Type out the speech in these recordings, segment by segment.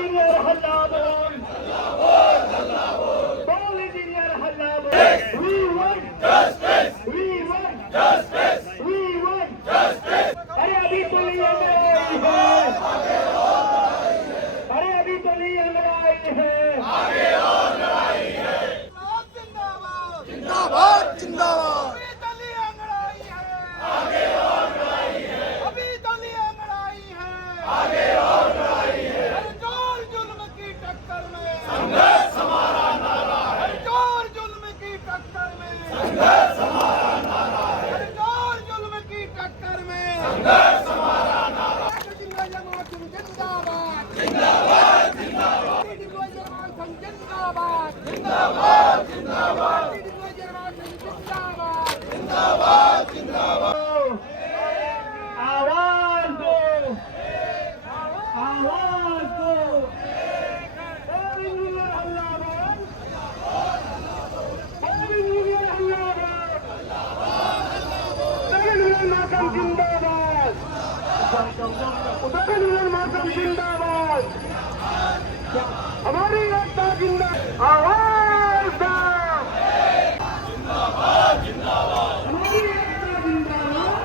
Engineer हल्ला बोल, बोल इंजीनियर हल्ला बोल. We want justice. We want justice. We want justice. अरे अभी तो नहीं लड़ाई है, अरे अभी तो नहीं लड़ाई है, आगे और लड़ाई है. जिंदाबाद जिंदाबाद जिंदाबाद. अभी तो नहीं लड़ाई है, आगे और लड़ाई है. अभी तो नहीं लड़ाई है, आगे और लड़ाई है. हर जोर जुल्म की टक्कर में संघर्ष हमारा नारा है. हर जोर जुल्म की टक्कर में संघर्ष हमारा नारा है. हर जोर जुल्म की टक्कर में संघर्ष हमारा नारा है. जिंदाबाद जिंदाबाद जिंदाबाद जिंदाबाद जिंदाबाद जिंदाबाद जिंदाबाद जिंदाबाद जिंदाबाद. आवाज दो, आवाज दो. बोल इंजीनियर हल्ला बोल, बोल इंजीनियर हल्ला बोल. उत्तराखंड मातम जिंदाबाद, उत्तराखंड मातम जिंदाबाद. हमारी एकता जिंदाबाद. आवाज दो, हमारी एकता जिंदाबाद.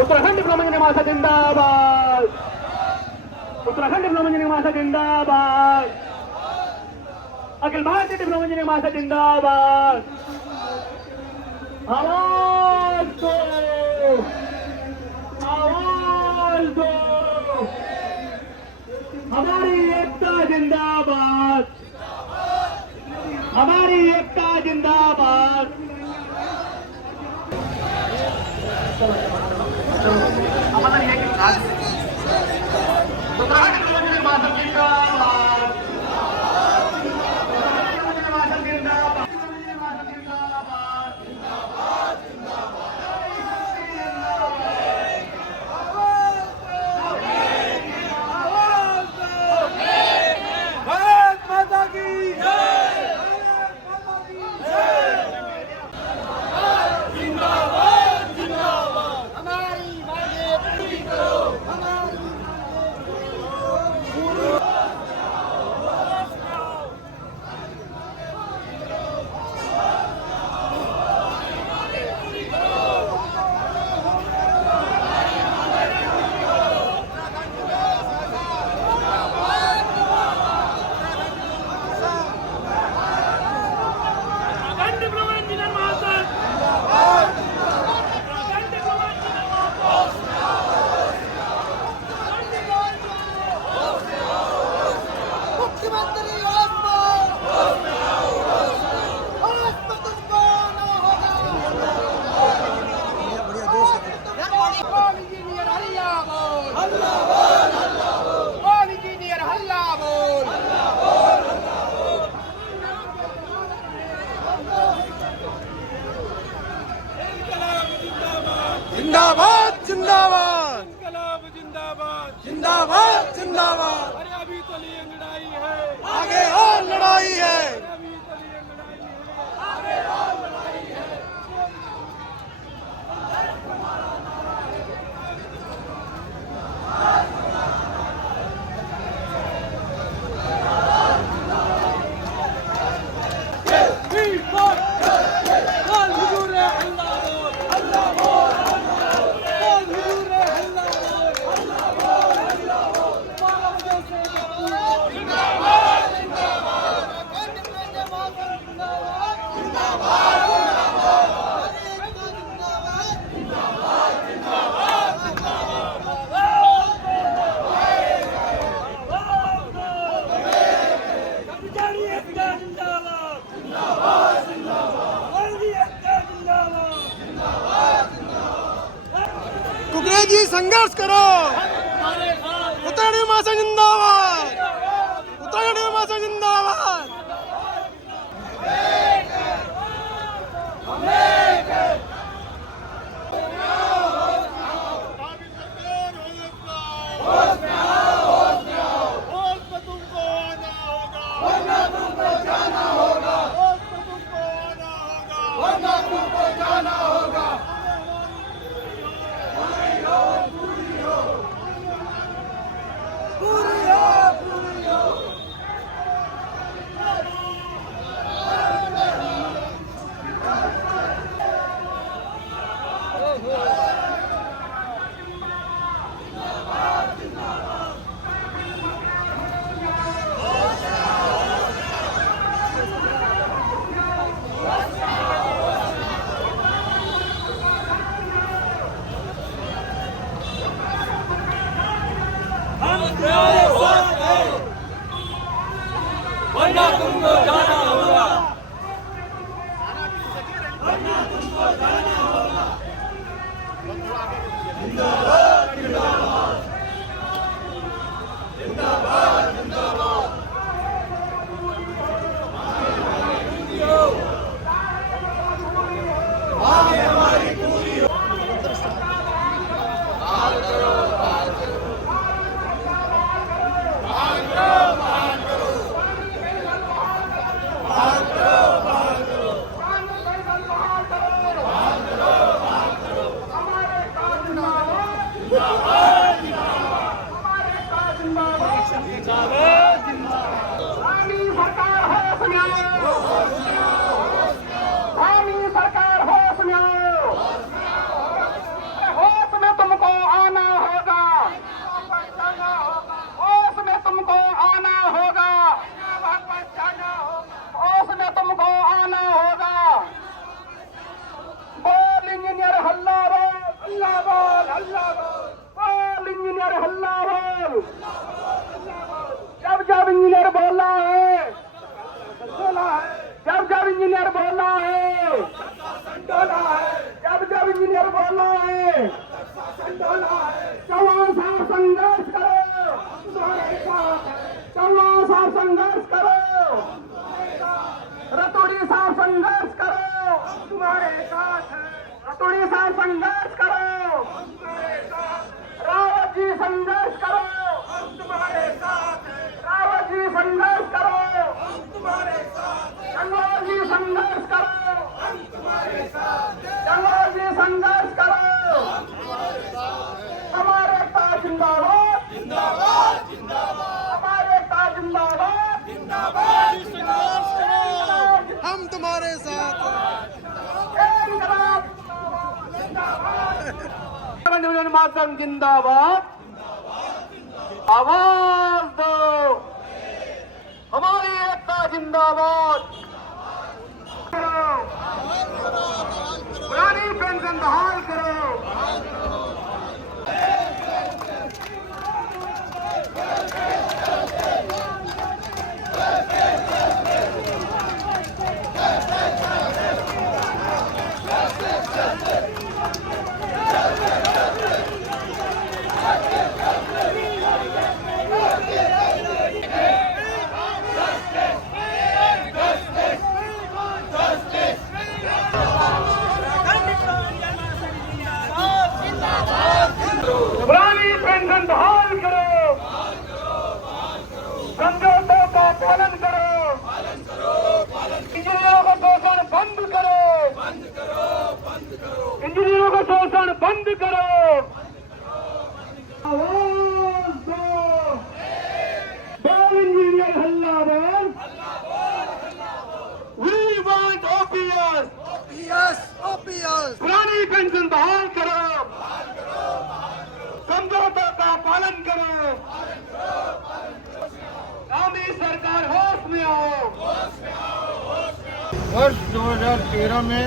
उत्तराखंड ब्रह्मजन मासा जिंदाबाद, उत्तराखंड ब्रह्मजन मासा जिंदाबाद. अखिल भारतीय ब्रह्मजन मासा जिंदाबाद. आवाज दो, आवाज दो. हमारी एकता जिंदाबाद, हमारी एकता जिंदाबाद. उत्तराखंड ब्रह्मजन मासा जिंदाबाद, ब्रह्मजन मासा जिंदाबाद, ब्रह्मजन मासा जिंदाबाद. भारत माता की जय, भारत माता की जय. जिंदाबाद जिंदाबाद. हमारी मांगे पूरी करो, हमारी जिंदाबाद जिंदाबाद. इनकलाब जिंदाबाद जिंदाबाद जिंदाबाद. अरे अभी तो ये लड़ाई है, आगे और लड़ाई है. अभी तो ये लड़ाई है, आगे और लड़ाई है. कुकरेजी संघर्ष करो. उत्तराखंड मासा जिंदाबाद, उत्तराखंड मासा जिंदाबाद. पूरी हो. तुम्हारे साथ है, वरना तुमको जाना होगा। जब इंजीनियर बोल रहा है, जब इंजीनियर बोल रहा है, जब इंजीनियर बोल रहा है, चौहान साहब संघर्ष करो, चौहान साहब संघर्ष करो, रतौड़ी साहब संघर्ष करो, तुम्हारे साथ है, रतौड़ी साहब संघर्ष करो, रावत जी संघर्ष करो, तुम्हारे साथ है, रावत जी संघर्ष करो, तुम्हारे साथ, गंगवार जी संघर्ष करो, तुम्हारे साथ, गंगवार जी संघर्ष करो, हमारे एकता जिंदाबाद, जिंदाबाद, जिंदाबाद, हमारे एकता जिंदाबाद, जिंदाबाद, संघर्ष करो, हम तुम्हारे साथ मातरम जिंदाबाद, आवाज दो, हमारी एकता जिंदाबाद, पुरानी पेंशन बहाल करो, पुरानी पेंशन बहाल करो, समझौतों का पालन करो, इंजीनियरों का शोषण बंद करो, इंजीनियरों का शोषण बंद करो, आवाज दो, बोल इंजीनियर हल्ला बोल, वी वांट ओपीएस, ओपीएस पुरानी पेंशन बहाल करो, समझौता का पालन करो, नामी सरकार होश में आओ। वर्ष 2013 में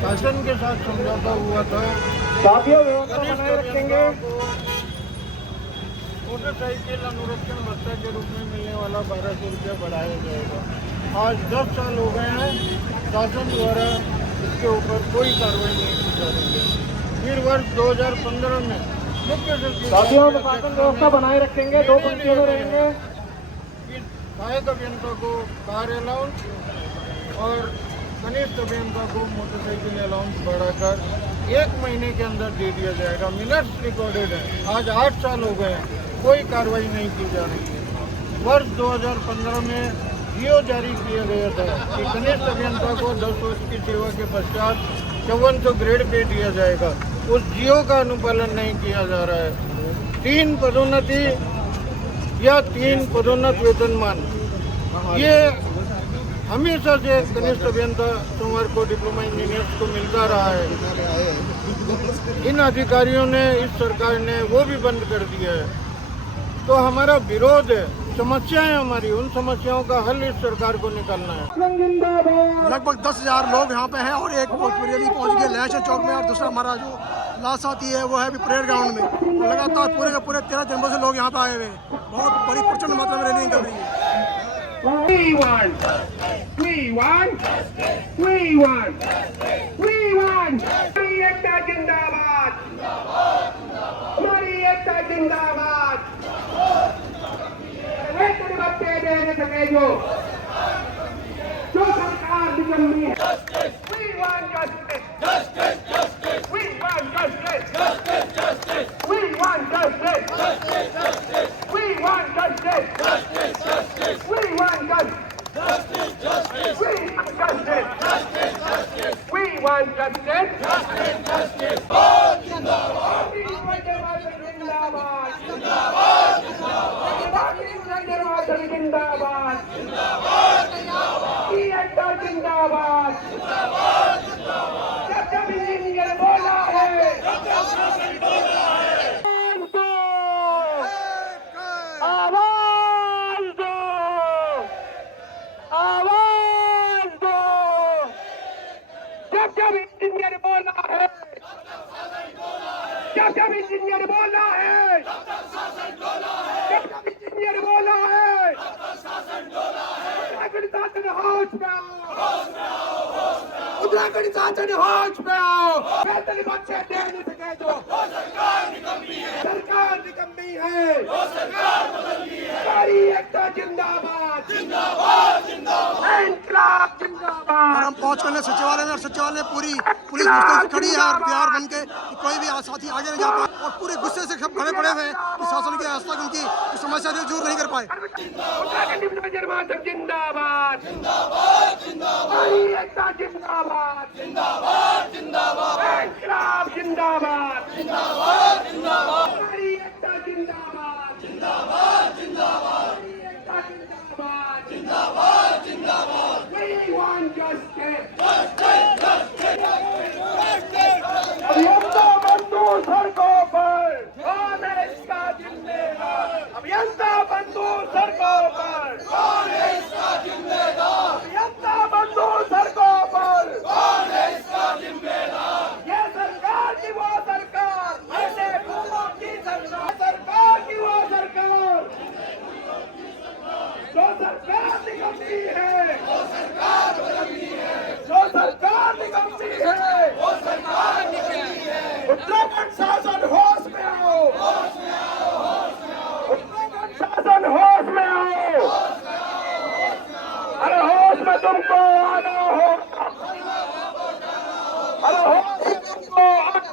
शासन के साथ समझौता हुआ था। साथियों व्यवस्था बनाए रखेंगे। मोटरसाइकिल अनुरक्षण भत्ता के रूप में मिलने वाला 1200 रुपया बढ़ाया जाएगा। आज 10 साल हो गए हैं, शासन द्वारा इसके ऊपर कोई कार्रवाई नहीं की जा रही है। फिर वर्ष 2015 में मुख्य सचिव साथियों शासन व्यवस्था बनाए रखेंगे, 2 पंक्तियों में रहेंगे। सहायक अभियंता को कार अलाउंस और कनिष्ठ अभियंता को मोटरसाइकिल अलाउंस बढ़ाकर 1 महीने के अंदर दे दिया जाएगा। मिनट्स रिकॉर्डेड है। आज 8 साल हो गए हैं, कोई कार्रवाई नहीं की जा रही है। वर्ष 2015 में जियो जारी किया गया था कि कनिष्ठ अभियंता को 10 वर्ष की सेवा के पश्चात 5400 ग्रेड पे दिया जाएगा। उस जियो का अनुपालन नहीं किया जा रहा है। 3 पदोन्नति या 3 पदोन्नत वेतनमान, ये हमेशा से कनिष्ठ अभियंता सोमवार को डिप्लोमा इंजीनियर्स को मिलता रहा है। इन अधिकारियों ने, इस सरकार ने वो भी बंद कर दिया है। तो हमारा विरोध है समस्याएं हमारी, उन समस्याओं का हल इस सरकार को निकालना है। लगभग 10,000 लोग यहाँ पे हैं और एक रैली पहुँच गई लहसन चौक में और दूसरा हमारा जो लास्ट साथी है वो है अभी परेड ग्राउंड में। और लगातार पूरे के पूरे 13 जनवरी से लोग यहाँ पे आए हुए हैं। बहुत बड़ी प्रचंड मात्रा में रैली निकल रही है। We want हमारी एकता जिंदाबाद, हमारी एकता जिंदाबाद। वेतन भत्ते देने सके जो सरकार निकलनी है। We want justice, we want justice, we want justice, we want justice, we want justice, we want justice. जिंदाबाद, जब इंजीनियर बोला है आवाज दो, आवाज दो। जब इंजीनियर बोला है, जब इंजीनियर बोला है, जब इंजीनियर बोला है, उत्तराखंड शासन होश में आओ, उत्तराखंड शासन होश में आओ। वेतन बच्चे दे नहीं सके जो सरकार निकम्मी है, सरकार निकम्मी है, हमारी एकता जिंदाबाद, जिंदाबाद, जिंदाबाद, इंकलाब जिंदाबाद। और हम पहुँच कर सचिवालय में और सचिवालय पूरी पुलिस मुस्तैद खड़ी है और बिहार बन के कोई भी साथी आगे नहीं जा पाए और पूरे गुस्से से सब खड़े पड़े हुए हैं कि शासन की आज तक उनकी समस्या दूर नहीं कर पाए। उत्तराखंड जिंदाबाद, जिंदाबाद, जिंदाबाद, हमारी एकता जिंदाबाद, जिंदाबाद, जिंदाबाद, इंकलाब जिंदाबाद, जिंदाबाद, जिंदाबाद, हमारी एकता जिंदाबाद, जिंदाबाद, जिंदाबाद, हमारी एकता जिंदाबाद, जिंदाबाद, जिंदाबाद। We want justice, justice, justice. अभियंता बंधु सड़कों पर, कौन है इसका जिम्मेदार? अभियंता बंधु सड़कों पर, कौन है इसका जिम्मेदार? अभियंता बंधु सड़कों पर, कौन है इसका जिम्मेदार? ये सरकार की वो सरकार, ऐसे गुंडों की सरकार, सरकार की वो सरकार, जो सरकार निकम्मी है, वो सरकार निकम्मी है, जो सरकार निकम्मी है, वो सरकार निकम्मी है। उत्तराखंड शासन होश में आओ, होश में आओ, होश में आओ, उत्तराखंड शासन होश में आओ, होश में आओ, होश में आओ। अरे होश में तुमको आना होगा, अरे होश में तुमको आना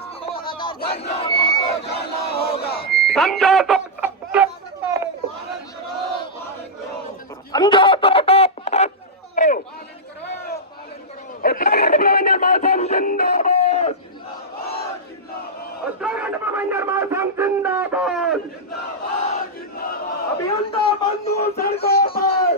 होगा। समझो तो उत्तराखंड प्रबंधन महासंघ जिंदाबाद, उत्तराखंड प्रबंधन महासंघ जिंदाबाद, अभियंता बंधु सड़कों पर,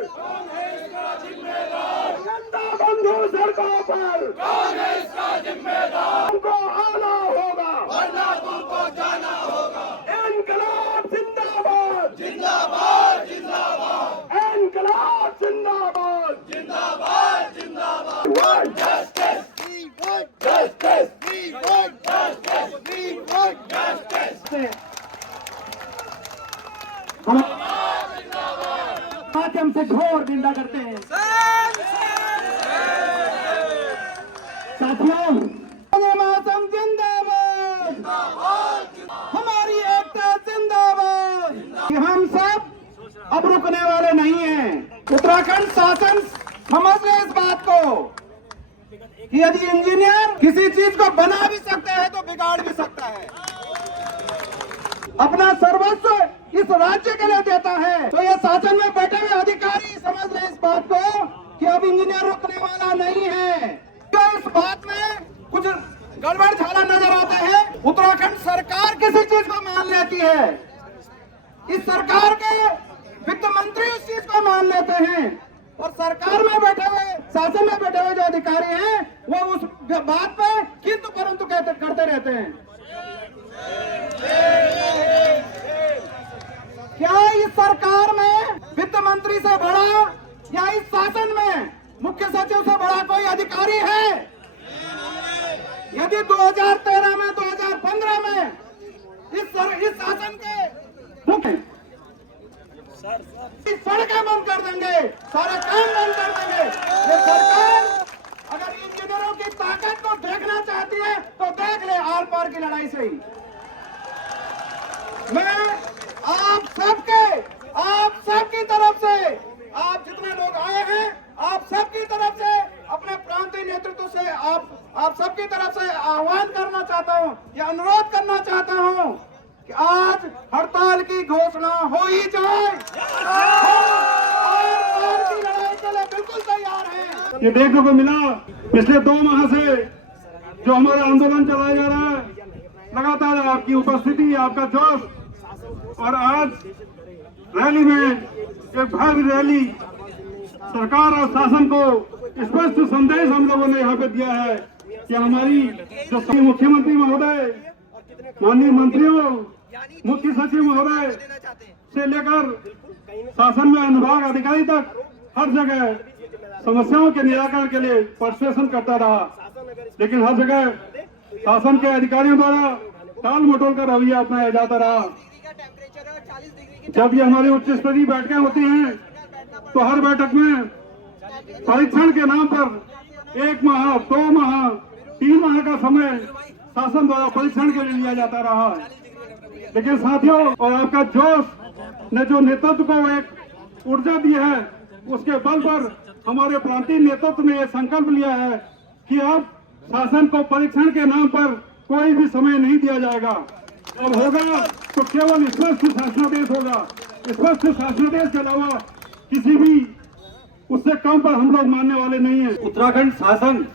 अभियंता बंधु सड़कों पर, कौन है इसका जिम्मेदार? तुमको आना होगा वरना तुमको जाना होगा। इंकलाब जिंदाबाद, जिंदाबाद, जिंदाबाद, इंकलाब जिंदाबाद, जिंदाबाद, जिंदाबाद। We want justice, we want justice, we want justice, we want justice. हम माध्यम से घोर निंदा करते हैं साथियों। महासंघ जिंदाबाद, हमारी एकता जिंदाबाद। हम सब अब रुकने वाले नहीं हैं। उत्तराखंड शासन समझ ले इस बात को कि यदि इंजीनियर किसी चीज को बना भी सकता है तो बिगाड़ भी सकता है। अपना सर्वस्व इस राज्य के लिए देता है, तो ये शासन में बैठे हुए अधिकारी समझ रहे इस बात को कि अब इंजीनियर रुकने वाला नहीं है। तो इस बात में कुछ गड़बड़ झाला नजर आता है। उत्तराखंड सरकार किसी चीज को मान लेती है, इस सरकार के वित्त मंत्री उस चीज को मान लेते हैं और सरकार में बैठे हुए, शासन में बैठे हुए जो अधिकारी हैं वो उस बात पे किंतु परंतु करते रहते हैं। क्या इस सरकार में वित्त मंत्री से बड़ा या इस शासन में मुख्य सचिव से बड़ा कोई अधिकारी है? यदि 2013 में 2015 में इस शासन के मुख्य सड़कें बंद कर देंगे, सारे काम बंद कर देंगे। ये सरकार अगर इंजीनियरों की ताकत को देखना चाहती है तो देख ले आर पार की लड़ाई से ही। मैं आप सबकी तरफ से, आप जितने लोग आए हैं, आप सबकी तरफ से, अपने प्रांतीय नेतृत्व से आप सबकी तरफ से आह्वान करना चाहता हूं, या अनुरोध करना चाहता हूं कि आज हड़ताल की घोषणा हो ही जाए। आर की लड़ाई के लिए बिल्कुल तैयार है। ये देखने को मिला पिछले 2 माह से जो हमारा आंदोलन चलाया जा रहा है, लगातार आपकी उपस्थिति, आपका जोश, और आज रैली में एक भव्य रैली, सरकार और शासन को स्पष्ट संदेश हम लोगों ने यहाँ पे दिया है कि हमारी जो मुख्यमंत्री महोदय, माननीय मंत्रियों, मुख्य सचिव महोदय से लेकर शासन में अनुभाग अधिकारी तक हर जगह समस्याओं के निराकरण के लिए प्रशासन करता रहा, लेकिन हर जगह शासन के अधिकारियों द्वारा टाल मटोल का रवैया अपनाया जाता रहा। जब ये हमारी उच्च स्तरीय बैठकें होती हैं तो हर बैठक में परीक्षण के नाम पर 1 माह, 2 माह, 3 माह का समय शासन द्वारा परीक्षण के लिए लिया जाता रहा। लेकिन साथियों, और आपका जोश ने जो नेतृत्व को एक ऊर्जा दी है, उसके बल पर हमारे प्रांतीय नेतृत्व ने यह संकल्प लिया है कि अब शासन को परीक्षण के नाम पर कोई भी समय नहीं दिया जाएगा। अब होगा तो केवल स्पष्ट शासनादेश होगा। स्पष्ट शासनादेश के अलावा किसी भी उससे कम पर हम लोग मानने वाले नहीं है। उत्तराखंड शासन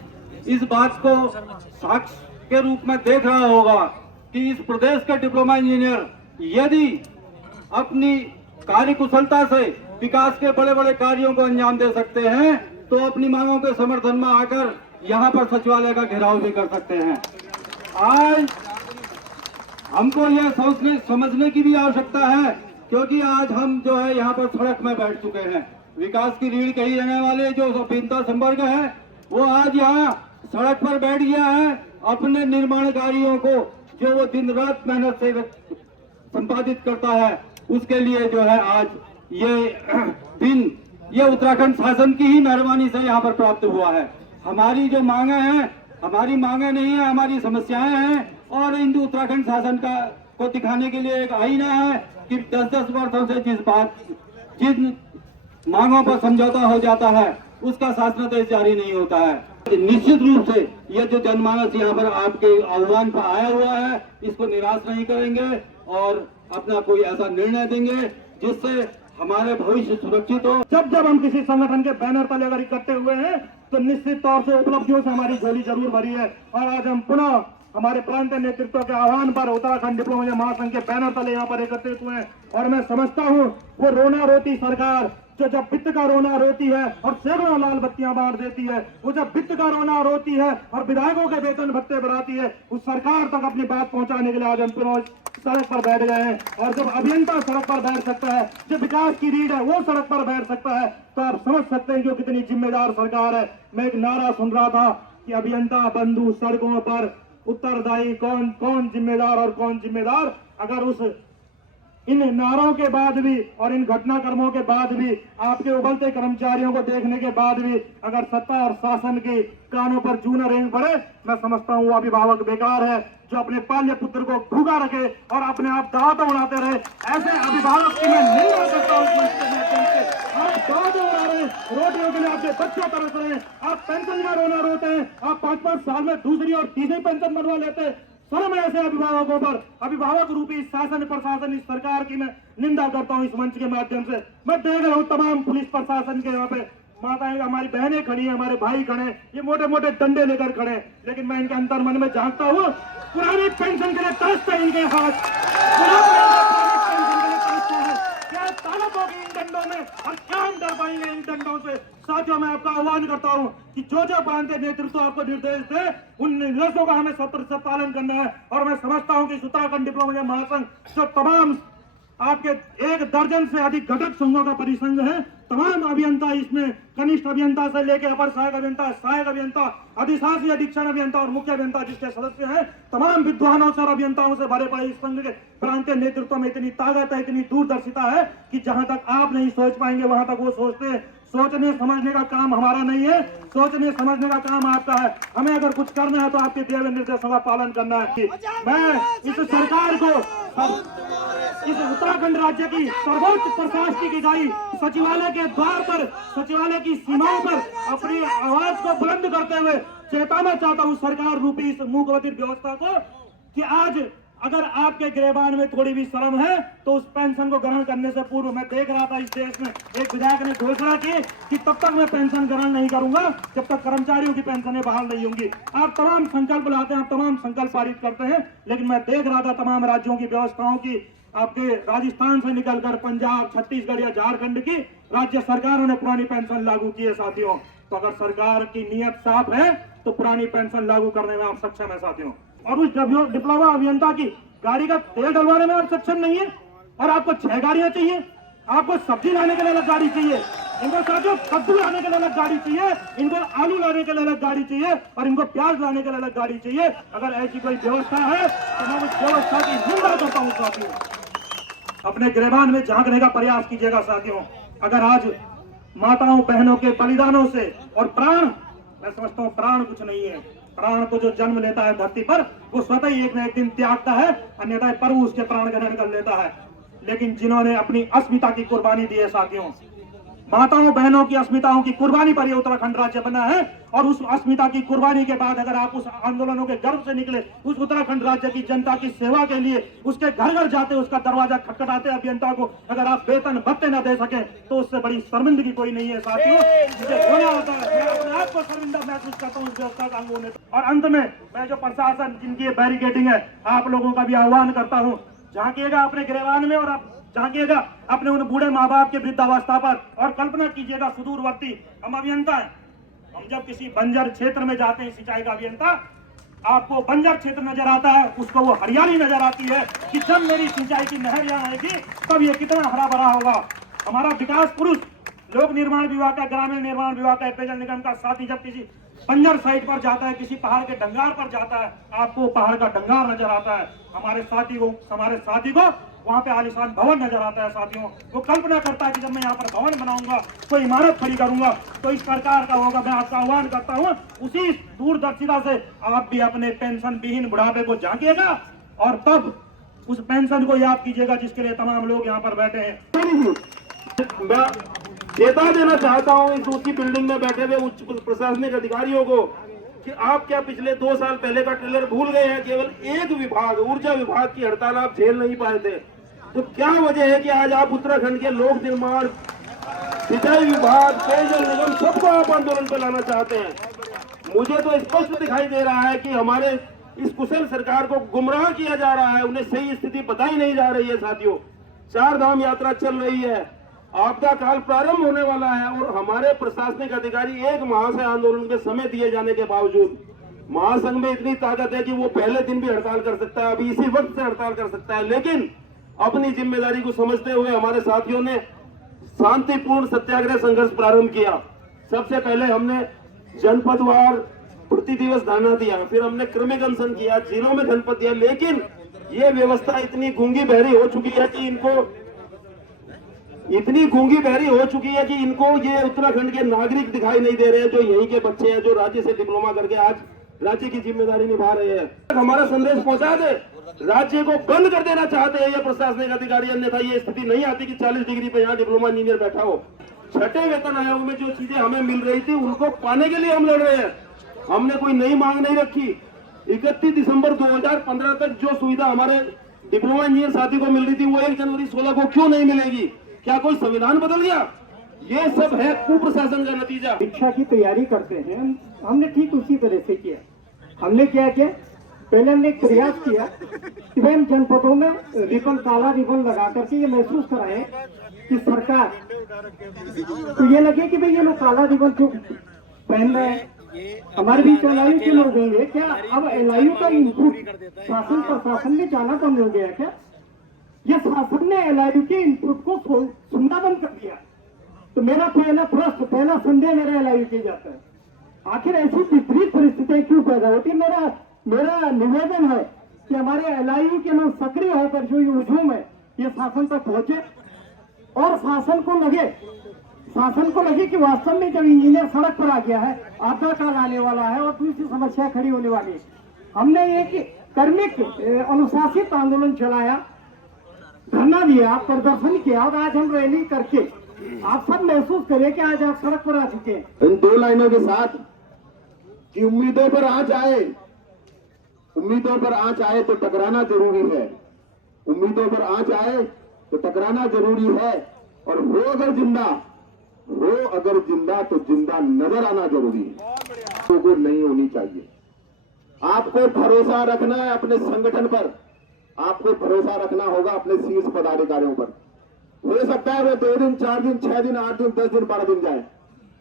इस बात को साक्ष्य के रूप में देख रहा होगा कि इस प्रदेश के डिप्लोमा इंजीनियर यदि अपनी कार्य कुशलता से विकास के बड़े बड़े कार्यों को अंजाम दे सकते हैं तो अपनी मांगों के समर्थन में आकर यहाँ पर सचिवालय का घेराव भी कर सकते हैं। आज हमको यह समझने की भी आवश्यकता है, क्योंकि आज हम जो है यहाँ पर सड़क में बैठ चुके हैं। विकास की रीढ़ कही जाने वाले जो अभियंता संवर्ग है वो आज यहाँ सड़क पर बैठ गया है। अपने निर्माण कार्यों को जो वो दिन रात मेहनत से संपादित करता है, उसके लिए जो है आज ये उत्तराखंड शासन की ही मेहरबानी से यहाँ पर प्राप्त हुआ है। हमारी जो मांगे हैं, हमारी मांगे नहीं है, हमारी समस्याएं हैं, और हिंदू उत्तराखंड शासन को दिखाने के लिए एक आईना है कि 10-10 वर्षों से जिन मांगों पर समझौता हो जाता है उसका शासनादेश जारी नहीं होता है। निश्चित रूप से यह जो जनमानस यहाँ पर आपके आह्वान पर आया हुआ है, इसको निराश नहीं करेंगे और अपना कोई ऐसा निर्णय देंगे जिससे हमारे भविष्य सुरक्षित हो। जब हम किसी संगठन के बैनर तले अगर इकट्ठे हुए हैं तो निश्चित तौर से उपलब्धियों से हमारी झोली जरूर भरी है। और आज हम पुनः हमारे प्रांतीय नेतृत्व के आह्वान पर उत्तराखंड डिप्लोमा महासंघ के बैनर तले यहाँ पर एकत्रित हुए हैं। और मैं समझता हूँ वो रोना रोती सरकार जो जब वित्त का रोना रोती है और सैकड़ों लाल बत्तियां बांट देती है, वो जब वित्त का रोना रोती है और विधायकों के वेतन भत्ते बढ़ाती है, उस सरकार तक अपनी बात पहुंचाने के लिए आज हम सड़क पर बैठ गए हैं। और जब अभियंता सड़क पर बैठ सकता है, जब विकास की रीढ़ है वो सड़क पर बैठ सकता है, तो आप समझ सकते हैं कि कितनी जिम्मेदार सरकार है। मैं एक नारा सुन रहा था कि अभियंता बंधु सड़कों पर उत्तरदायी कौन जिम्मेदार और कौन जिम्मेदार। अगर उस इन नारों के बाद भी और इन घटनाक्रमों के बाद भी, आपके उबलते कर्मचारियों को देखने के बाद भी अगर सत्ता और शासन के कानों पर जू न रेंग पड़े, मैं समझता हूँ वो अभिभावक बेकार है जो अपने पाल्य पुत्र को भूखा रखे और अपने आप दांव उड़ाते रहे। ऐसे अभिभावक की मैं निंदा करता हूँ। आप दांव उड़ा रहे हैं, रोटियों के लिए आपके बच्चे तरस रहे हैं, आप पेंशन का रोना रोते हैं, आप 5-5 साल में दूसरी और तीसरी पेंशन बनवा लेते हैं। शर्म ऐसे अभिभावकों पर। अभिभावक रूपी शासन प्रशासन इस सरकार की मैं निंदा करता हूं इस मंच के माध्यम से। मैं देख रहा हूं तमाम पुलिस प्रशासन के यहाँ पे माताएं, हमारी बहनें खड़ी हैं, हमारे भाई खड़े हैं, ये मोटे मोटे डंडे लेकर खड़े हैं, लेकिन मैं इनके अंतर मन में झांकता हूँ, पुरानी पेंशन के लिए तरसते हैं इनके हाथ। क्या ताकत होगी इन डंडों में और क्या हम डर पाएंगे इन डंडों से। साथियों, मैं आपका आह्वान करता हूं कि जो प्रांतीय नेतृत्व आपको निर्देश दे, उन निर्देशों का हमें 70% पालन करना है। और मैं समझता हूं कि उत्तराखंड डिप्लोमा महासंघ जो तमाम आपके 1 दर्जन से अधिक घटक संघों का परिसंघ है। तमाम अभियंता इसमें कनिष्ठ अभियंता से लेकर अपर सहायक अभियंता, सहायक अभियंता, अधिशासी अधीक्षण अभियंता और मुख्य अभियंता जिसके सदस्य हैं, तमाम विद्वानों से और अभियंताओं से भरे पड़े इस संघ के प्रांतीय नेतृत्व में इतनी ताकत है, इतनी दूरदर्शिता है कि जहां तक आप नहीं सोच पाएंगे वहां तक वो सोचते हैं। सोचने समझने का काम हमारा नहीं है, सोचने समझने का काम आपका है। हमें अगर कुछ करना है तो आपके दिए हुए निर्देशों का पालन करना है। मैं इस सरकार को, इस उत्तराखंड राज्य की सर्वोच्च प्रशासनिक इकाई सचिवालय के द्वार पर, सचिवालय की सीमाओं पर अपनी आवाज को बुलंद करते हुए चेताना चाहता हूं सरकार रूपी इस मूकबधिर व्यवस्था को कि आज अगर आपके गिरबान में थोड़ी भी शर्म है तो उस पेंशन को ग्रहण करने से पूर्व, मैं देख रहा था इस देश में एक विधायक ने घोषणा की कि तब तक मैं पेंशन ग्रहण नहीं करूंगा जब तक कर्मचारियों की पेंशनें बहाल नहीं होंगी। आप तमाम संकल्प लाते हैं, आप तमाम संकल्प पारित करते हैं, लेकिन मैं देख रहा था तमाम राज्यों की व्यवस्थाओं की, आपके राजस्थान से निकलकर पंजाब, छत्तीसगढ़ या झारखंड की राज्य सरकारों ने पुरानी पेंशन लागू की है साथियों। तो अगर सरकार की नीयत साफ है तो पुरानी पेंशन लागू करने में आप सक्षम है साथियों। और उस डिप्लोमा अभियंता की गाड़ी का तेल डलवाने में आप सक्षम नहीं है, और आपको 6 गाड़ियां चाहिए, आपको सब्जी लाने के लिए अलग गाड़ी चाहिए, इनको साथियों कद्दू लाने के लिए अलग गाड़ी चाहिए, इनको आलू लाने के लिए अलग गाड़ी चाहिए और इनको प्याज लाने के लिए अलग गाड़ी चाहिए। अगर ऐसी कोई व्यवस्था है तो मैं उस व्यवस्था की निंदा करता हूँ साथियों। अपने गिरबान में झांकने का प्रयास कीजिएगा साथियों। अगर आज माताओं बहनों के बलिदानों से, और प्राण, मैं समझता हूँ प्राण कुछ नहीं है, प्राण तो जो जन्म लेता है धरती पर वो स्वतः ही एक न एक दिन त्यागता है, अन्यथा प्रभु उसके प्राण ग्रहण कर लेता है। लेकिन जिन्होंने अपनी अस्मिता की कुर्बानी दी है साथियों, माताओं बहनों की अस्मिताओं की कुर्बानी पर यह उत्तराखंड राज्य बना है। और उस अस्मिता की कुर्बानी के बाद अगर आप उस आंदोलनों के गर्भ से निकले, उस उत्तराखंड राज्य की जनता की सेवा के लिए उसके घर घर जाते, उसका दरवाजा खटखटाते अभियंता को अगर आप वेतन भत्ते न दे सके तो उससे बड़ी शर्मिंदगी कोई नहीं है साथियों। जिसे होना होता है, मैं अपने आप को शर्मिंदा महसूस करता हूँ इस व्यवस्था का अंग होने पर। और अंत में मैं जो प्रशासन जिनकी बैरिकेडिंग है, आप लोगों का भी आह्वान करता हूँ, झांकिएगा अपने गिरबान में और आप झांकिएगा अपने उन बूढ़े माँ बाप के वृद्धावस्था पर, और कल्पना कीजिएगा सुदूरवर्ती, हम अभियंता हैं, हम जब किसी बंजर क्षेत्र में जाते हैं सिंचाई का अभियंता, आपको बंजर क्षेत्र नजर आता है, उसको वो हरियाली नजर आती है कि जब मेरी सिंचाई की नहर यहाँ आएगी तब ये कितना हरा भरा होगा। हमारा विकास पुरुष लोक निर्माण विभाग का, ग्रामीण निर्माण विभाग का, पेयजल निगम का साथी जब किसी बंजर साइट पर जाता है, किसी पहाड़ के डंगार पर जाता है, आपको पहाड़ का डंगार नजर आता है, हमारे साथी को वहाँ पे आलिशान भवन नजर आता है साथियों। वो कल्पना करता है कि जब मैं यहाँ पर भवन बनाऊंगा, कोई इमारत खड़ी करूंगा तो इस प्रकार का होगा। मैं आपका आह्वान करता हूँ उसी दूरदर्शिता से आप भी अपने पेंशन विहीन बुढ़ापे को झांकिएगा और तब उस पेंशन को याद कीजिएगा जिसके लिए तमाम लोग यहाँ पर बैठे हैं। मैं चेता देना चाहता हूँ इस ऊंची बिल्डिंग में बैठे हुए उच्च प्रशासनिक अधिकारियों को कि आप क्या पिछले 2 साल पहले का ट्रेलर भूल गए हैं? केवल एक विभाग, ऊर्जा विभाग की हड़ताल आप झेल नहीं पाए थे, तो क्या वजह है कि आज आप उत्तराखंड के लोक निर्माण, सिंचाई विभाग, पेयजल निगम सबको आप आंदोलन पर लाना चाहते हैं? मुझे तो स्पष्ट दिखाई दे रहा है कि हमारे इस कुशल सरकार को गुमराह किया जा रहा है, उन्हें सही स्थिति बताई नहीं जा रही है साथियों। 4 धाम यात्रा चल रही है, आपदा काल प्रारंभ होने वाला है और हमारे प्रशासनिक अधिकारी 1 माह से आंदोलन के समय दिए जाने के बावजूद, महासंघ में इतनी ताकत है कि वो पहले दिन भी हड़ताल कर सकता है, अभी इसी वक्त से हड़ताल कर सकता है, लेकिन अपनी जिम्मेदारी को समझते हुए हमारे साथियों ने शांतिपूर्ण सत्याग्रह संघर्ष प्रारंभ किया। सबसे पहले हमने जनपदवार प्रति दिवस धरना दिया, फिर हमने क्रमिक अनशन किया, जिलों में जनपद दिया, लेकिन ये व्यवस्था इतनी गूंगी बहरी हो चुकी है कि इनको ये उत्तराखंड के नागरिक दिखाई नहीं दे रहे हैं, जो यहीं के बच्चे हैं, जो राज्य से डिप्लोमा करके आज राज्य की जिम्मेदारी निभा रहे हैं। हमारा संदेश पहुंचा दे, राज्य को बंद कर देना चाहते हैं ये प्रशासनिक अधिकारी, अन्यथा ये स्थिति नहीं आती कि 40 डिग्री पे यहाँ डिप्लोमा इंजीनियर बैठा हो। 6ठे वेतन आयोग में जो चीजें हमें मिल रही थी उनको पाने के लिए हम लड़ रहे हैं। हमने कोई नई मांग नहीं रखी। 31 दिसंबर 2015 तक जो सुविधा हमारे डिप्लोमा इंजीनियर साथी को मिल रही थी वो 1 जनवरी 16 को क्यों नहीं मिलेगी? क्या कोई संविधान बदल गया? ये सब है कुप्रशासन का नतीजा। शिक्षा की तैयारी करते हैं, हमने ठीक उसी तरह से किया। हमने क्या किया, पहले हमने एक प्रयास किया कि भाई हम जनपदों में रिबन, काला रिबन लगा करके ये महसूस कराएं कि सरकार तो ये लगे कि भाई ये लोग काला रिबन क्यों पहन रहे हैं, हमारे बीच एलआईयू क्यों हो गई है? क्या अब एलआईयू का इनपुट शासन प्रशासन में जाना कम हो गया क्या? ये शासन ने एलआईयू के इनपुट को सुनना बंद कर दिया। तो मेरा पहला संदेह मेरा एलआईयू के जाता है, आखिर ऐसी विपरीत परिस्थितियां क्यों पैदा होती है। मेरा निवेदन है कि हमारे एलआईयू के लोग सक्रिय होकर जो ये हुजूम है ये शासन तक पहुंचे और शासन को लगे कि वास्तव में जब इंजीनियर सड़क पर आ गया है, आपदा काल आने वाला है और दूसरी समस्या खड़ी होने वाली है। हमने एक कर्मिक अनुशासित आंदोलन चलाया, धरना दिया, प्रदर्शन किया और आज हम रैली करके आप सब महसूस करें कि आज आप सड़क पर आ चुके हैं। इन 2 लाइनों के साथ कि उम्मीदों पर आंच आए तो टकराना जरूरी है, उम्मीदों पर आंच आए तो टकराना जरूरी है, और हो अगर जिंदा तो जिंदा नजर आना जरूरी है। लोगों को नहीं होनी चाहिए। आपको भरोसा रखना है अपने संगठन पर, आपको भरोसा रखना होगा अपने शीर्ष पदाधिकारियों पर। हो सकता है वो 2 दिन 4 दिन 6 दिन 8 दिन 10 दिन 12 दिन जाए,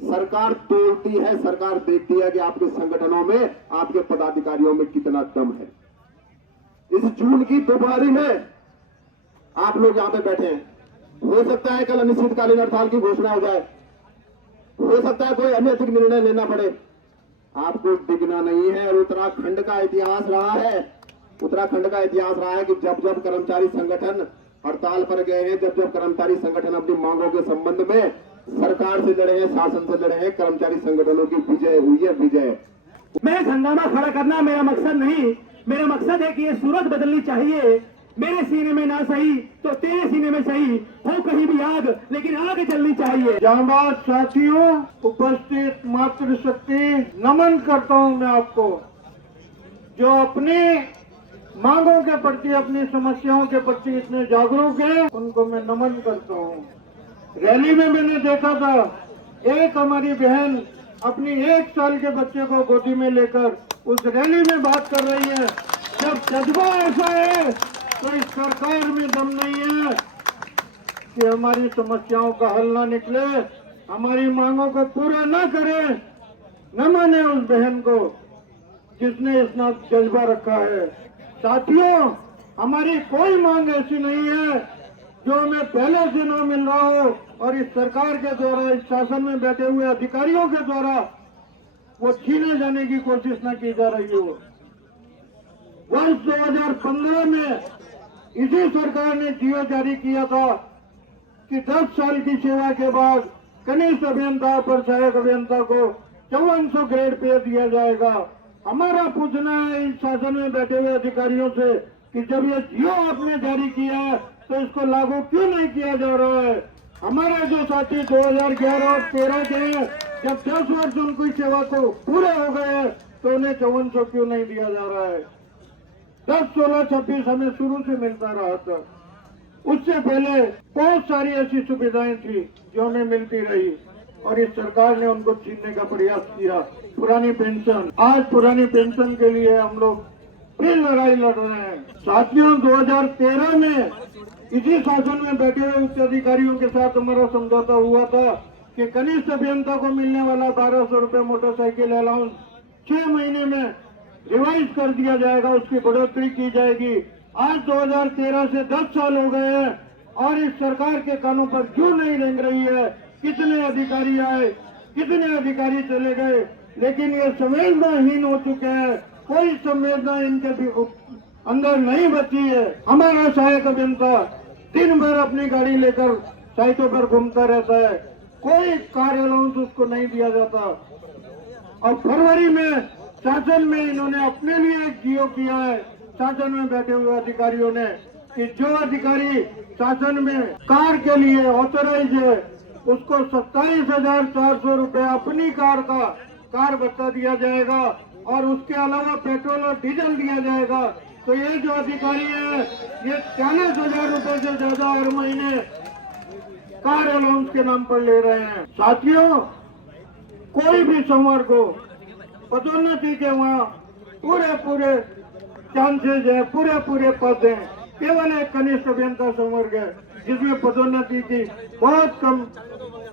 सरकार तोड़ती है, सरकार देखती है कि आपके संगठनों में, आपके पदाधिकारियों में कितना दम है। इस जून की दोपहरी में आप लोग यहां पे बैठे हैं, हो सकता है कल अनिश्चितकालीन हड़ताल की घोषणा हो जाए, हो सकता है कोई अनैतिक निर्णय लेना पड़े, आपको दिखना नहीं है। और उत्तराखंड का इतिहास रहा है कि जब जब कर्मचारी संगठन हड़ताल पर गए हैं, जब जब कर्मचारी संगठन अपनी मांगों के संबंध में सरकार से लड़े हैं, शासन से लड़े हैं, कर्मचारी संगठनों की विजय हुई है, विजय। मैं हंगामा खड़ा करना मेरा मकसद नहीं, मेरा मकसद है कि ये सूरत बदलनी चाहिए। मेरे सीने में ना सही तो तेरे सीने में सही हो, कहीं भी आग, लेकिन आग जलनी चाहिए। जांबाज साथियों, उपस्थित मातृशक्ति, नमन करता हूं मैं आपको, जो अपनी मांगों के प्रति, अपनी समस्याओं के प्रति इतने जागरूक हैं, उनको मैं नमन करता हूं। रैली में मैंने देखा था एक हमारी बहन अपनी 1 साल के बच्चे को गोदी में लेकर उस रैली में बात कर रही है। जब जज्बा ऐसा है तो इस सरकार में दम नहीं है कि हमारी समस्याओं का हल ना निकले, हमारी मांगों को पूरा न करे, न माने उस बहन को जिसने इतना जज्बा रखा है। साथियों, हमारी कोई मांग ऐसी नहीं है जो हमें पहले से न मिल रहा हो और इस सरकार के द्वारा, इस शासन में बैठे हुए अधिकारियों के द्वारा वो छीने जाने की कोशिश न की जा रही हो। वर्ष 2015 में इसी सरकार ने जियो जारी किया था कि 10 साल की सेवा के बाद कनिष्ठ अभियंता पर सहायक अभियंता को 5400 ग्रेड पे दिया जाएगा। हमारा पूछना है इस शासन में बैठे हुए अधिकारियों से कि जब ये जियो आपने जारी किया है तो इसको लागू क्यों नहीं किया जा रहा है। हमारे जो साथी 2011 और 13 के हैं, जब 10 वर्ष उनकी सेवा को पूरे हो गए तो उन्हें 5400 क्यों नहीं दिया जा रहा है। 10, 16, 26 हमें शुरू से मिलता रहा था। उससे पहले बहुत सारी ऐसी सुविधाएं थी जो हमें मिलती रही और इस सरकार ने उनको छीनने का प्रयास किया। पुरानी पेंशन, आज पुरानी पेंशन के लिए हम लोग फिर लड़ाई लड़ रहे हैं। साथियों, 2013 में इसी शासन में बैठे हुए उच्च अधिकारियों के साथ हमारा समझौता हुआ था कि कनिष्ठ अभियंता को मिलने वाला 1200 रुपए मोटरसाइकिल अलाउंस 6 महीने में रिवाइज कर दिया जाएगा, उसकी बढ़ोतरी की जाएगी। आज 2013 से 10 साल हो गए हैं और इस सरकार के कानों पर क्यों नहीं रेंग रही है। कितने अधिकारी आए, कितने अधिकारी चले गए, लेकिन ये संवेदनाहीन हो चुके हैं। कोई संवेदना इनके भी अंदर नहीं बची है। हमारा सहायक अभियंता दिन भर अपनी गाड़ी लेकर साइटों पर घूमता रहता है, कोई कार अलाउंस उसको नहीं दिया जाता। और फरवरी में शासन में इन्होंने अपने लिए एक जियो किया है, शासन में बैठे हुए अधिकारियों ने, कि जो अधिकारी शासन में कार के लिए ऑथराइज है उसको 27,400 रुपए अपनी कार का कार भत्ता दिया जाएगा और उसके अलावा पेट्रोल और डीजल दिया जाएगा। तो ये जो अधिकारी है ये 40,000 रुपए से ज्यादा हर महीने कार अलाउंस के नाम पर ले रहे हैं। साथियों, कोई भी सोमवार को पदोन्नति के वहाँ पूरे चांसेज है, पूरे पद हैं। केवल एक कनिष्ठ अभियंता संवर्ग है जिसमें पदोन्नति की बहुत कम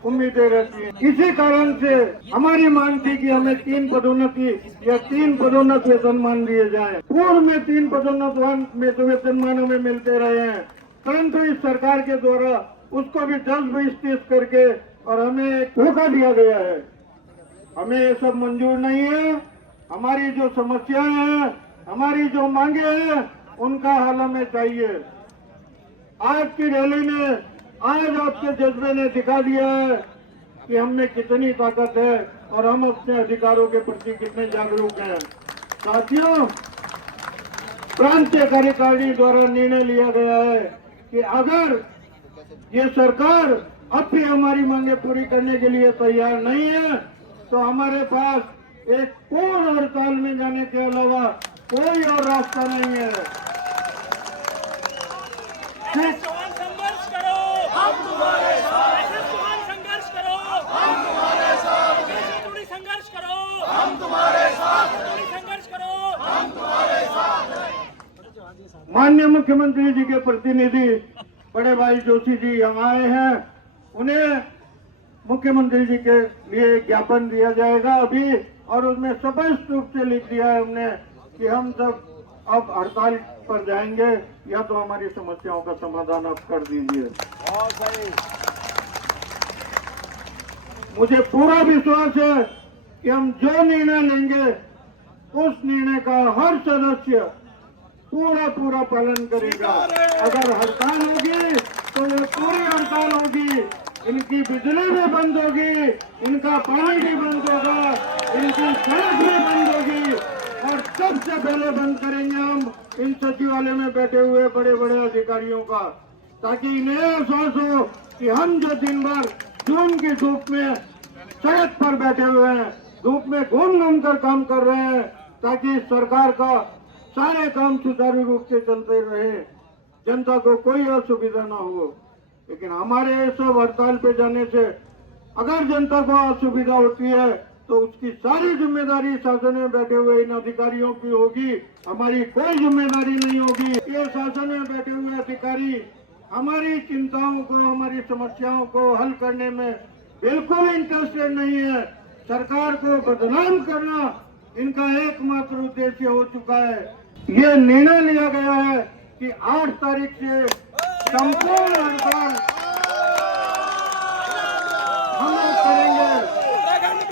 उम्मीदें रहती हैं। इसी कारण से हमारी मांग थी कि हमें 3 पदोन्नति या 3 पदोन्नत वेतनमान दिए जाए। पूर्व में 3 पदोन्नत वेतनमान हमें मिलते रहे हैं, परंतु इस सरकार के द्वारा उसको भी 10-20-30 करके और हमें धोखा दिया गया है। हमें ये सब मंजूर नहीं है। हमारी जो समस्याएं हैं, हमारी जो मांगे हैं, उनका हल हमें चाहिए। आज की रैली में आज आपके जज्बे ने दिखा दिया है कि हम में कितनी ताकत है और हम अपने अधिकारों के प्रति कितने जागरूक हैं। साथियों, प्रांतीय कार्यकारिणी द्वारा निर्णय लिया गया है कि अगर ये सरकार अब भी हमारी मांगे पूरी करने के लिए तैयार नहीं है तो हमारे पास एक पूर्ण हड़ताल में जाने के अलावा कोई और रास्ता नहीं है। संघर्ष करो, हम तुम्हारे साथ। संघर्ष करो, हम तुम्हारे साथ। संघर्ष करो, हम तुम्हारे साथ। संघर्ष करो, हम तुम्हारे साथ। माननीय मुख्यमंत्री जी के प्रतिनिधि बड़े भाई जोशी जी यहाँ आए हैं। उन्हें मुख्यमंत्री जी के लिए ज्ञापन दिया जाएगा अभी, और उसमें स्पष्ट रूप से लिख दिया है हमने कि हम सब अब हड़ताल पर जाएंगे या तो हमारी समस्याओं का समाधान आप कर दीजिए। मुझे पूरा विश्वास है कि हम जो निर्णय लेंगे उस निर्णय का हर सदस्य पूरा पालन करेगा। अगर हड़ताल होगी तो ये पूरी हड़ताल होगी। इनकी बिजली भी बंद होगी, इनका पानी भी बंद होगा, इनकी सड़क भी बंद होगी, और सबसे पहले बंद करेंगे हम इन सचिवालय में बैठे हुए बड़े बड़े अधिकारियों का, ताकि इन्हें एहसास हो कि हम जो दिन भर जून की धूप में सड़क पर बैठे हुए हैं, धूप में घूम कर काम कर रहे हैं, ताकि सरकार का सारे काम सुचारू रूप से चलते रहे, जनता को कोई असुविधा ना हो। लेकिन हमारे सब हड़ताल पे जाने से अगर जनता को असुविधा होती है तो उसकी सारी जिम्मेदारी शासन में बैठे हुए इन अधिकारियों की होगी, हमारी कोई जिम्मेदारी नहीं होगी। ये शासन में बैठे हुए अधिकारी हमारी चिंताओं को, हमारी समस्याओं को हल करने में बिल्कुल इंटरेस्टेड नहीं है। सरकार को बदनाम करना इनका एकमात्र उद्देश्य हो चुका है। ये निर्णय लिया गया है कि 8 तारीख से संपूर्ण हड़ताल हम लोग करेंगे,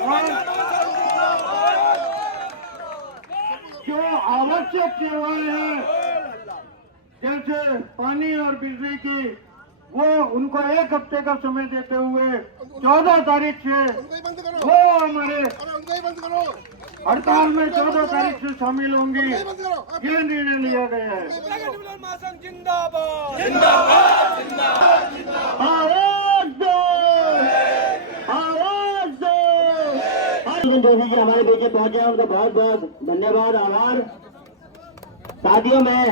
और जो आवश्यक सेवाएं हैं जैसे पानी और बिजली की, वो उनको 1 हफ्ते का समय देते हुए 14 तारीख से वो हमारे हड़ताल में 14 तारीख से शामिल होंगी। ये निर्णय लिया गया है। जिंदाबाद, जिंदाबाद, जिंदाबाद। आवाज दो, आवाज दो। जोशी जी हमारे बीच पहुंचे हैं, उनका बहुत बहुत धन्यवाद, आभार। साथियों, मैं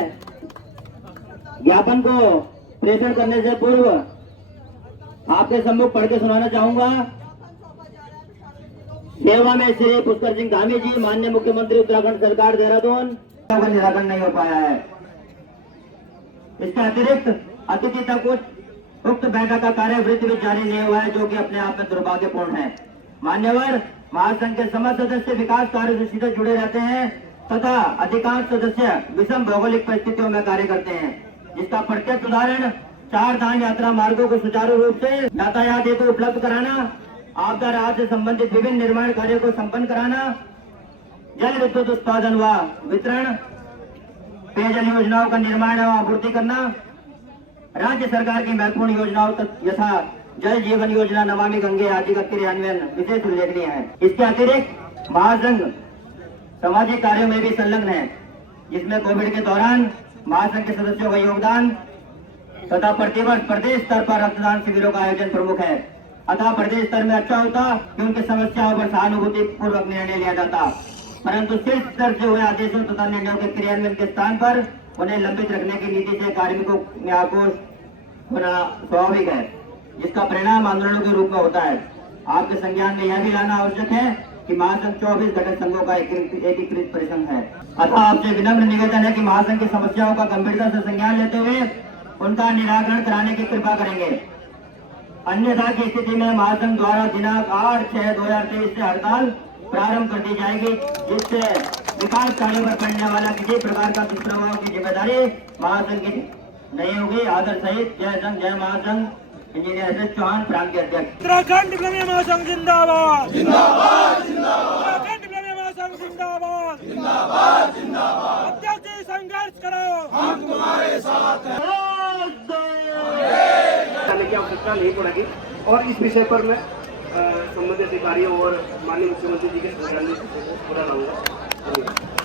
ज्ञापन को प्रेषण करने से पूर्व आपके सम्मुख पढ़ के सुनाना चाहूंगा। सेवा में श्री पुष्कर सिंह धामी जी, माननीय मुख्यमंत्री उत्तराखंड सरकार देहरादून, का निराकरण नहीं हो पाया है। इसके अतिरिक्त अतिथि तक उक्त बैठक का कार्य वृत्ति भी जारी नहीं हुआ है, जो कि अपने आप में दुर्भाग्यपूर्ण है। मान्यवर महासंघ के समस्त सदस्य विकास कार्य से सीधे जुड़े रहते हैं तथा अधिकांश सदस्य विषम भौगोलिक परिस्थितियों में कार्य करते हैं, जिसका प्रत्यक्ष उदाहरण 4 धाम यात्रा मार्गों को सुचारू रूप से यातायात हेतु उपलब्ध कराना, आपदा राहत से संबंधित विभिन्न निर्माण कार्यों को संपन्न कराना, जल विद्युत उत्पादन व वितरण, पेयजल योजनाओं का निर्माण एवं आपूर्ति करना, राज्य सरकार की महत्वपूर्ण योजनाओं यथा जल जीवन योजना, नमामि गंगे आदि का क्रियान्वयन विशेष उल्लेखनीय है। इसके अतिरिक्त महासंघ सामाजिक कार्यों में भी संलग्न है, जिसमें कोविड के दौरान महासंघ के सदस्यों का योगदान तथा प्रतिवर्ष प्रदेश स्तर पर रक्तदान शिविरों का आयोजन प्रमुख है। अतः प्रदेश स्तर में अच्छा होता कि उनकी समस्याओं पर सहानुभूति पूर्वक निर्णय लिया जाता, परंतु शीर्ष स्तर से हुए आदेशों तथा निर्णयों के क्रियान्वयन के स्थान पर उन्हें लंबित रखने की नीति से कार्मिकों में आक्रोश होना स्वाभाविक है, जिसका परिणाम आंदोलनों के रूप में होता है। आपके संज्ञान में यह भी लाना आवश्यक है कि महासंघ 24 घटक संघों का एकीकृत परिसंघ है। अतः आपसे विनम्र निवेदन है कि महासंघ की समस्याओं का गंभीरता से संज्ञान लेते हुए उनका निराकरण कराने की कृपा करेंगे। अन्यथा की स्थिति में महासंघ द्वारा दिनांक 8/6/2023 से हड़ताल प्रारंभ कर दी जाएगी, जिससे विकास कार्यों पर पड़ने वाला किसी प्रकार का दुष्प्रभाव की जिम्मेदारी महासंघ की नहीं होगी। आदर सहित जय संघ जय महासंघ इंजीनियर एस चौहान प्रांत के अध्यक्ष। उत्तराखंड डिप्लोमा महासंघ जिंदाबाद जिंदाबाद जिंदाबाद। उत्तराखंड डिप्लोमा महासंघ जिंदाबाद जिंदाबाद जिंदाबाद। अध्यक्ष जी संघर्ष करो, हम तुम्हारे साथ हैं। जाने की आवश्यकता नहीं पड़ेगी और इस विषय पर मैं संबंधित अधिकारियों और माननीय मुख्यमंत्री जी के सहयोग से पूरा लाऊंगा।